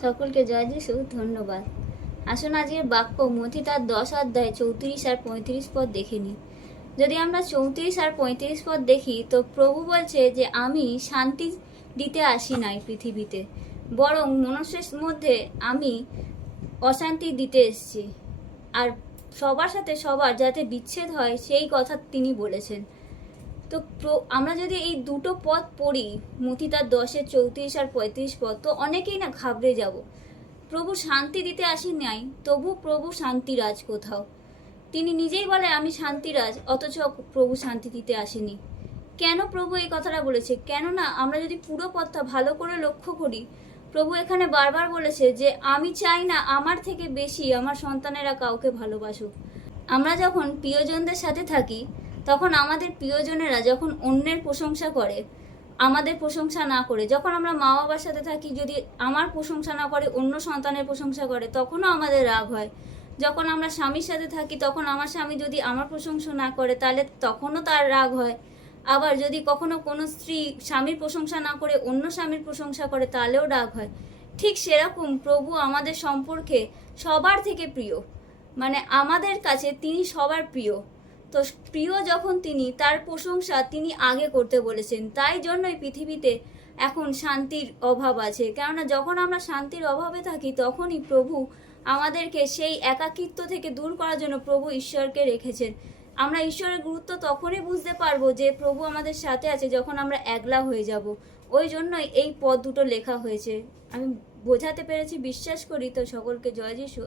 সকলকে জয় যিশু। ধন্যবাদ। আসুন আজকের বাক্য মথি তার 10 অধ্যায় 34 আর 35 পদ দেখে নিই। যদি আমরা 34 আর 35 পদ দেখি তো প্রভু বলছে যে আমি শান্তি দিতে আসি নাই পৃথিবীতে, বরং মনুষ্যের মধ্যে আমি অশান্তি দিতে এসেছি, আর সবার সাথে সবার যাতে বিচ্ছেদ হয় সেই কথা তিনি বলেছেন। তো আমরা যদি এই দুটো পদ পড়ি, মথি তার 10-এর 34 আর 35 পদ, তো অনেকেই না ঘাবড়ে যাব। প্রভু শান্তি দিতে আসেন নাই, তবু প্রভু শান্তিরাজ কোথাও। তিনি নিজেই বলে আমি শান্তিরাজ, অথচ প্রভু শান্তি দিতে আসেনি। কেন প্রভু এই কথাটা বলেছে? কেননা আমরা যদি পুরো পথটা ভালো করে লক্ষ্য করি, প্রভু এখানে বারবার বলেছে যে আমি চাই না আমার থেকে বেশি আমার সন্তানেরা কাউকে ভালোবাসুক। আমরা যখন প্রিয়জনদের সাথে থাকি, তখন আমাদের প্রিয়জনেরা যখন অন্যের প্রশংসা করে, আমাদের প্রশংসা না করে, যখন আমরা মা বাবার সাথে থাকি, যদি আমার প্রশংসা না করে অন্য সন্তানের প্রশংসা করে, তখনও আমাদের রাগ হয়। যখন আমরা স্বামীর সাথে থাকি, তখন আমার স্বামী যদি আমার প্রশংসা না করে, তাহলে তখনও তার রাগ হয়। আবার যদি কখনো কোনো স্ত্রী স্বামীর প্রশংসা না করে অন্য স্বামীর প্রশংসা করে, তাহলেও রাগ হয়। ঠিক সেরকম প্রভু আমাদের সম্পর্কে সবার থেকে প্রিয়, মানে আমাদের কাছে তিনি সবার প্রিয়। তো প্রিয় যখন তিনি, তার প্রশংসা তিনি আগে করতে বলেছেন। তাই জন্যই পৃথিবীতে এখন শান্তির অভাব আছে, কেননা যখন আমরা শান্তির অভাবে থাকি, তখনই প্রভু আমাদেরকে সেই একাকিত্ব থেকে দূর করার জন্য প্রভু ঈশ্বরকে রেখেছেন। আমরা ঈশ্বরের গুরুত্ব তখনই বুঝতে পারবো যে প্রভু আমাদের সাথে আছে, যখন আমরা একলা হয়ে যাব। ওই জন্যই এই পদ দুটো লেখা হয়েছে। আমি বোঝাতে পেরেছি বিশ্বাস করি। তো সকলকে জয় যিশু।